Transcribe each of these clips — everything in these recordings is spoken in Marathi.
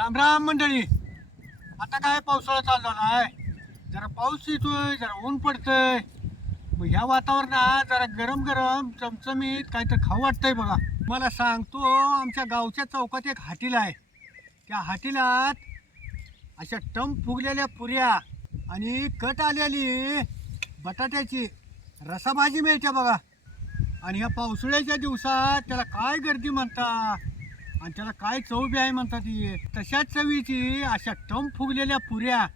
राम राम मंडळी. आता काय पावसाळा चालू झाला आहे जरा पाऊस येतोय जरा ऊन पडतंय. मग ह्या वातावरणात जरा गरम गरम चमचमीत काहीतरी खाऊ वाटतंय बघा. मला सांगतो आमच्या गावच्या चौकात एक हाटील आहे. त्या हाटीलात अशा टम फुगलेल्या पुऱ्या आणि कट आलेली बटाट्याची रसाभाजी मिळते बघा. आणि ह्या पावसाळ्याच्या दिवसात त्याला काय गर्दी म्हणता? आणि त्याला काय चव बी आहे म्हणतात ती तशाच चवीची अशा टम फुगलेल्या पुऱ्या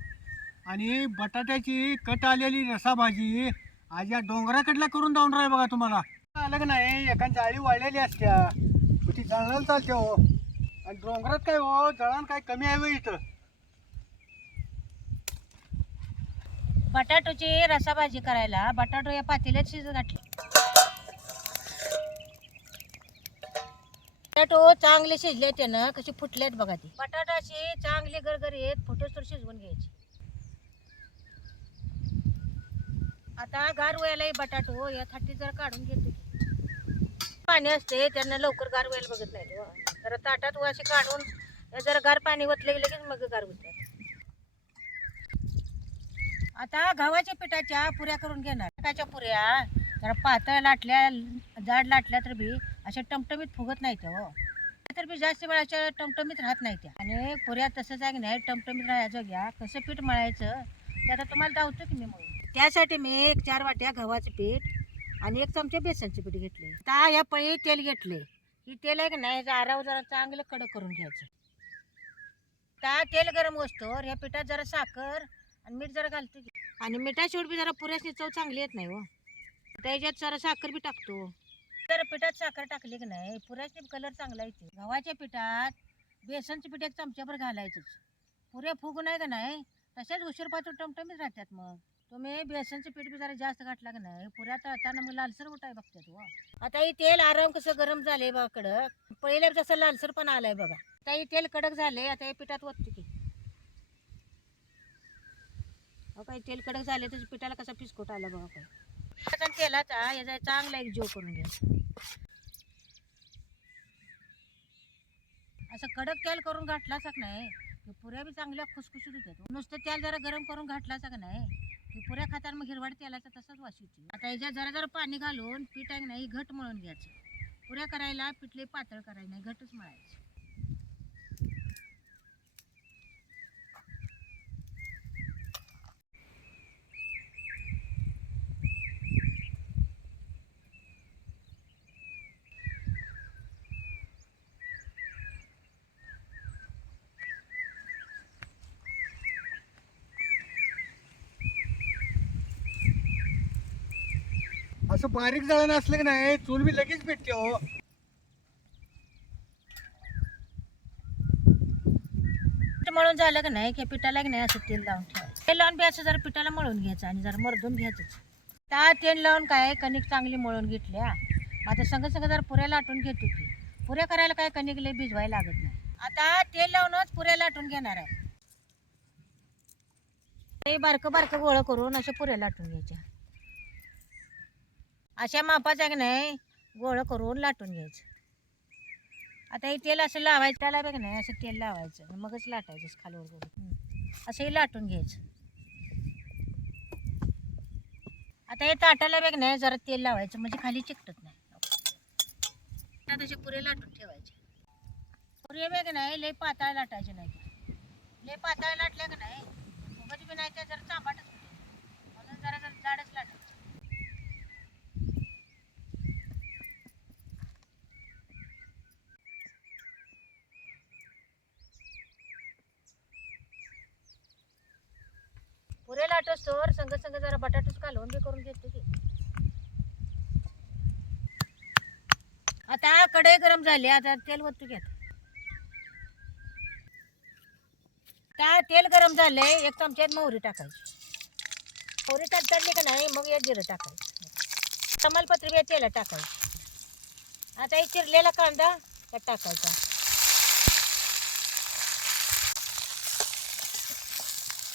आणि बटाट्याची कट आलेली रसाभाजी आज या डोंगराकडला करून जाऊन राहील बघा तुम्हाला. अलग नाही? एका जाळी वाळलेली असत्या. ती जळणाला चालते हो. आणि डोंगरात काय हो? जळण काय कमी आहे इथं. बटाटोची रसाभाजी करायला. बटाटो या पातेल्यात शिजत घातले. बटाटो चांगले शिजले त्यानं कशी फुटलेत बघा ती. चांगले चांगली गरगरीत फुटोसर शिजवून घ्यायची. आता गार व्हायला बटाटो या थाटी जरा काढून घेते. पाणी असते त्यांना लवकर गार व्हायला बघत नाही जरा ताटात व असे काढून जरा गार पाणी ओतले की लगेच मग गार होतात आता गव्हाच्या पिठाच्या पुऱ्या करून घेणार. पिठाच्या पुऱ्या जरा पातळ लाटल्या जाड लाटल्या तर बी अशा टमटमीत फुगत नाही त्या हो. तर बी जास्त वेळ अशा टमटमीत राहत नाही त्या. आणि पुऱ्या तसंच आहे की नाही टमटमीत राहायचं घ्या. कसं पीठ मळायचं ते आता तुम्हाला धावतो की मी म्हणून त्यासाठी मी एक चार वाट्या गव्हाचं पीठ आणि एक चमचे बेसनचे पीठ घेतले. आता या पळी तेल घेतले. ही तेल आहे की नाही याचा आराव जरा चांगलं कडक करून घ्यायचं. त्या तेल गरम असतो या पिठात जरा साखर आणि मीठ जरा घालतो की. आणि मिठाशिवट बी जरा पुऱ्याची चव चांगली येत नाही हो. त्याच्यात जरा साखर बी टाकतो. जर पिठात साखर टाकली की नाही पुऱ्याचे कलर चांगला येते गव्हाच्या पिठात बेसनच्या पिठ एक चमच्याभर घालायचंच पुऱ्या फुगू नाही का नाही तशाच उशीर पातळ टमटमीत राहतात मग. तुम्ही बेसनचं पीठ बी जरा जास्त घातला की नाही पुऱ्या तळताना मग लालसर उठाय बघतात हो. आता हे तेल आराम कसं गरम झालंय बघा कडक. पहिले जसं लालसर पण आलाय बघा. आता हे तेल कडक झाले आता हे पिठात ओततो की. अहो तेल कडक झाले त्याच्या पिठाला कसा फिसकोट आला बघा काय तेलाचा याचा चांगला एक जीव करून घ्यायचा असं कडक तेल करून घातलाच का नाही? की पुऱ्या बी चांगल्या खुसखुशीत होत्या नुसतं तेल जरा गरम करून घातलाच का नाही? की पुऱ्या खाताना मग हिरवाड तेलाचा तसाच वास आता याच्यात जरा जरा पाणी घालून पीठ आहे नाही घट मळून घ्यायचं. पुऱ्या करायला पिठले पातळ करायला नाही घटच मळायचं. असं बारीक जळण असलं की नाही चूल बी लगेच भेटते हो. पीठ मळून झालं का नाही की पिठाला की नाही असं तेल लावून ठेवायचं. तेल लावून बी असं जरा पिठाला मळून घ्यायचं आणि जरा मर्दून घ्यायचंच. त्या तेल लावून काय कणिक चांगली मळून घेतल्या. आता संग संग जरा पुऱ्या लाटून घेतो की. पुऱ्या करायला काय कणिक लय भिजवायला लागत नाही. आता तेल लावूनच पुऱ्या लाटून घेणार आहे. ते बारकं बारकं गोळं करून अशा पुऱ्या लाटून घ्यायच्या. अशा मापाचा की नाही गोळं करून लाटून घ्यायचं. आता हे तेल असं लावायचं त्याला बघ नाही असं तेल लावायचं मगच लाटायचं खालवर करून असंही असं हे लाटून घ्यायचं. आता हे ताटाला बघ नाही जरा तेल लावायचं म्हणजे खाली चिकटत नाही. तसे पुरे लाटून ठेवायचे. पुरे बघ नाही लय पाताळ लाटायचे नाही लय पाताळ लाटल्या का नाही मगच बी नाही ते जरा चांबाटच म्हणून जरा जरा जाडच लाटायचं. पुरे लाटोस संग संग जरा बटाटूच कालवून बी करून घेते की. आता कढई गरम झाली आता तेल वतू घेत काय तेल गरम झाले एक चमच्यात मोहरी टाकायची. मोहरी टाकली का नाही मग एक जिरं टाकायचं. तमालपत्री बी तेल टाकायची. आता हे चिरलेला कांदा त्यात टाकायचा.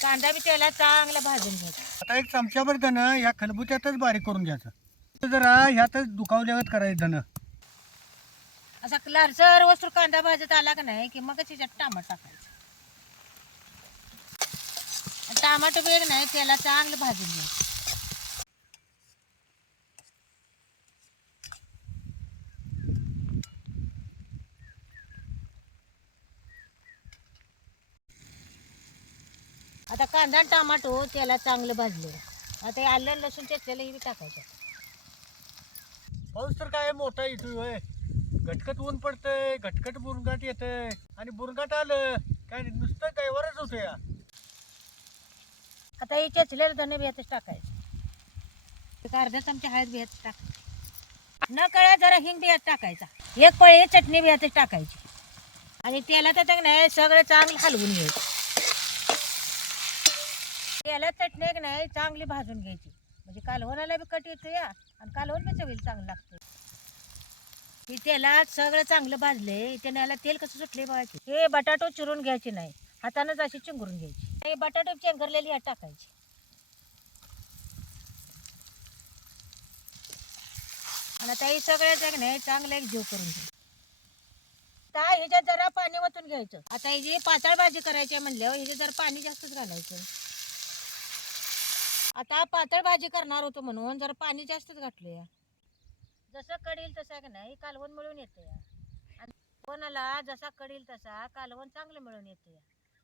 कांदा बी त्याला चांगला भाजून घ्यायचा. आता एक चमच्याभर धन या खलबुत्यातच बारीक करून घ्यायचं. जरा ह्यातच दुखावल्यागत करायचं धन असा लालसर वस्तू कांदा भाजत आला का नाही की मग ह्याच्यात टमाट टाकायचं. टामाटो बी नाही त्याला चांगलं भाजून घ्यायचं. आता कांदा आणि टमाटो त्याला चांगलं भाजले. आता हे आलं लसूण त्याच्याला हे बी टाकायचं. पाऊस तर काय मोठा येतोय होय. घटकट ऊन पडतंय घटकट बुरंगाट येतंय. आणि बुरंगाट आलं काय नुसतं कैवरच होतं या. आता हे चेचलेलं धने बियातच टाकायचं. एक अर्धा चमचा हळद बियात टाक न कळ्या जरा हिंग बियात टाकायचा. एक पळी चटणी बियातच टाकायची. आणि त्याला तर नाही सगळं चांगलं हलवून घ्यायचं. त्याला चटणी एक नाही चांगली भाजून घ्यायची. म्हणजे कालवणाला बी कट येतो या आणि कालवण बी चवीला चांगलं लागतं. हे त्याला सगळं चांगलं भाजले त्याला तेल कसं सुटले बघायचे हे बटाटो चिरून घ्यायची नाही हातानंच अशी चिंगरून घ्यायची. हे बटाटो चेंगरलेली यात टाकायची. आणि आता हे सगळ्याच एक नाही चांगलं एक जीव करून घ्या. आता ह्याच्यात जरा पाणी वतून घ्यायचं आता ही जी पातळ भाजी करायची आहे म्हणल्यावर ह्याच्यात जरा पाणी जास्तच घालायचं. आता पातळ भाजी करणार होतो म्हणून जरा पाणी जास्तच घातलं या जसं कढील तसं का नाही कालवण मिळून येतं. या आणि कोणाला जसा कढील तसा कालवण चांगलं मिळून येतं. या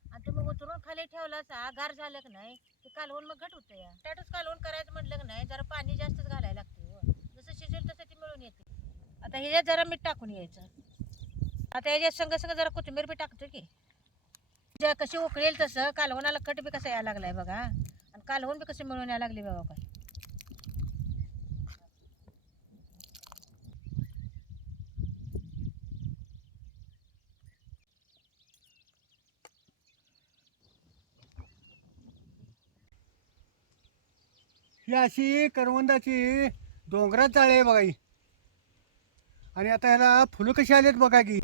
आणि तुम्ही उतरून खाली ठेवलासा गार झालं की नाही की कालवण मग घट होतं. या त्यातच कालवण करायचं म्हटलं की नाही जरा पाणी जास्तच घालायला लागते हो. जसं शिजेल तसं ती मिळून येते. आता ह्याच्यात जरा मीठ टाकून यायचं आता ह्याच्यात संग संग जरा कोथिंबीर बी टाकतो की. ज्या कशी उकळेल तसं कालवणाला कट बी कसं यायला लागलाय बघा. काल होऊन बी कशी मिळून यायला लागले बाबा काय? ही अशी करवंदाची डोंगरात जाळी आहे बघा ही. आणि आता ह्याला फुलं कशी आलेत बघा की.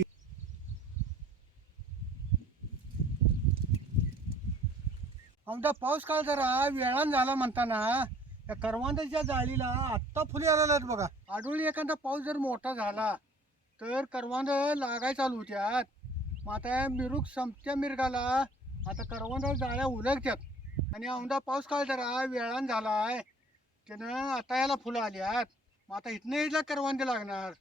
आमचा पाऊस काळ जरा वेळान झाला म्हणताना. या करवंदाच्या जाळीला आत्ता फुले आलेले आहेत बघा. आडोळी एखादा पाऊस जर मोठा झाला तर करवंद लागाय चालू होत्यात. मग आता या मिरुग संपत्या मिरगाला आता करवंद जाळ्या उलगत्यात. आणि औंधा पाऊस काळ जरा वेळान झालाय. त्यानं आता याला फुलं आल्यात. मग आता इथनं यायला करवंदे लागणार.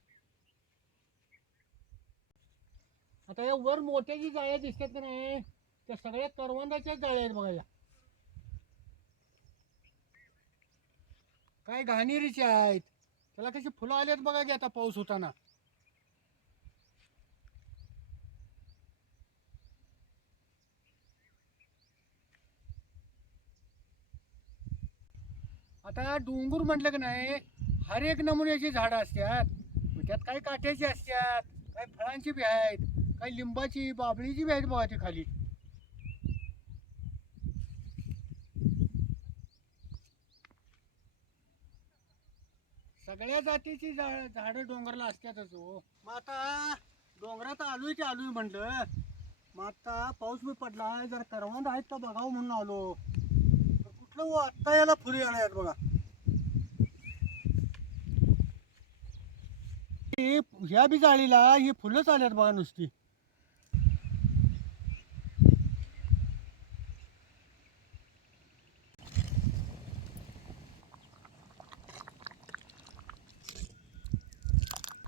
आता या वर मोठ्या जी जाळ्या दिसतात का नाही? त्या सगळ्या करवंदाच्याच जाळ्या आहेत बघा या. काय घाणेरीचे आहेत? त्याला कशी फुलं आलेत बघा की आता पाऊस होताना. आता डोंगर म्हटलं की नाही हर एक नमुन्याची झाडं असतात. त्यात काही काट्याची असतात काही फळांची बी आहेत काही लिंबाची बाबळीची बी आहेत बघा ते खाली. सगळ्या जातीची झा- झाडं डोंगरला असतातच हो. मग आता डोंगरात आलोय की आलोय म्हणलं मग आता पाऊस बी पडला जर करवंद आहेत का बघावं म्हणून आलो. तर कुठलं हो आत्ता याला फुले येणार आहेत बघा. ही- ह्या बी जाळीला ही फुलंच आल्यात बघा नुसती.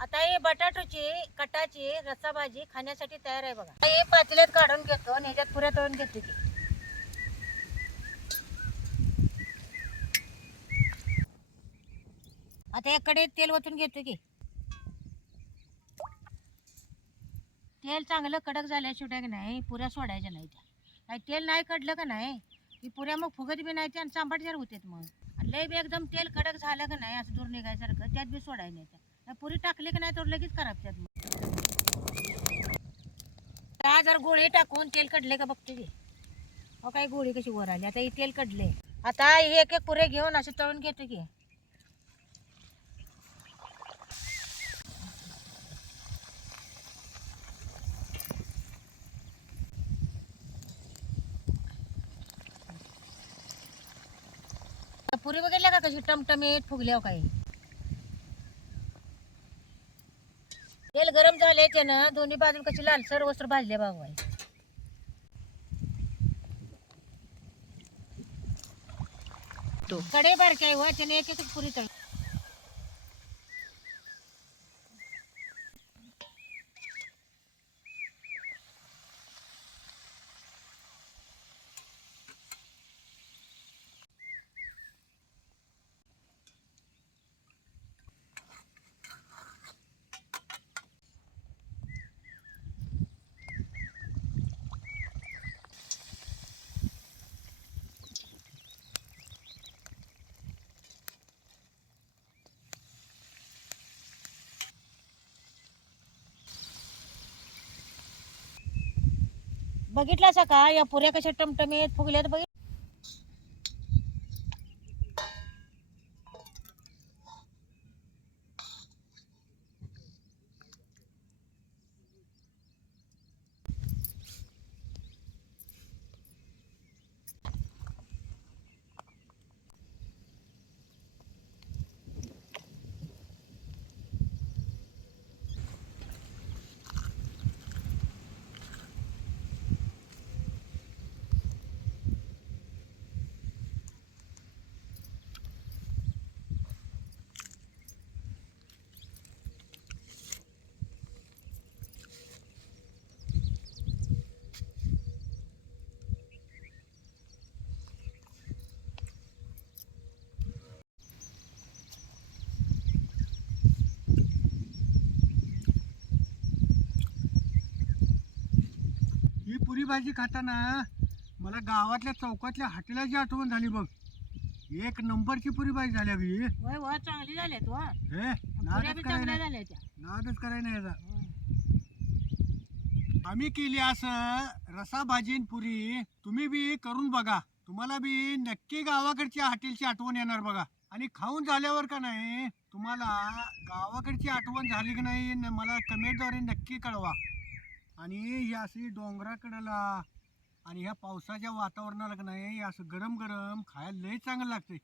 आता हे बटाटोची कटाची रस्सा भाजी खाण्यासाठी तयार आहे बघा. हे पातेल्यात काढून घेतो आणि ह्याच्यात पुऱ्या तळून घेतो की. आता या कढईत तेल ओतून घेतो की. तेल चांगलं कडक झाल्याशिवाय की नाही पुऱ्या सोडायच्या नाही त्या. नाही तेल नाही कडलं का नाही की पुऱ्या मग फुगत बी नाही त्या आणि सांभाट जर होतात मग. आणि लय बी एकदम तेल कडक झालं का नाही असं दूर निघायसारखं त्यात बी सोडायला नाही त्या. पुरी टाकली की नाही तर लगेच खराब त्यात काय हजार जर गोळी टाकून तेल कडले का बघते की. हो काय गोळी कशी वर आली? आता हे तेल कडले. आता एक एक पुरे घेऊन असं तळून घेतो की. पुरी बघितल्या का कशी टमटमीत फुगल्या काही. ना दोन्ही बाजून कशी लालसर वस्त्र भाजले भाऊ आहे. कडे बारके आहे व एक पुरी तळ बघितला का? या पुऱ्या कशा टमटमीत फुगल्यात बघित ही पुरी भाजी खाताना मला गावातल्या चौकातल्या हॉटेलाची आठवण झाली बघ. एक नंबरची पुरी भाजी झाली अगं वय व चांगली झाल्यात व. हे पुऱ्या नादच करायला चांगल्या झाल्या त्या. नादच करायला नाही याचा. आम्ही केली असं रसा भाजी न पुरी. तुम्ही बी करून बघा. तुम्हाला बी नक्की गावाकडच्या हॉटेलची आठवण येणार बघा. आणि खाऊन झाल्यावर का नाही तुम्हाला गावाकडची आठवण झाली की नाही न मला कमेंटद्वारे नक्की कळवा. आणि ही अशी डोंगराकडला आणि ह्या पावसाच्या वातावरणाला का नाही हे असं गरम गरम खायला लय चांगलं लागतंय.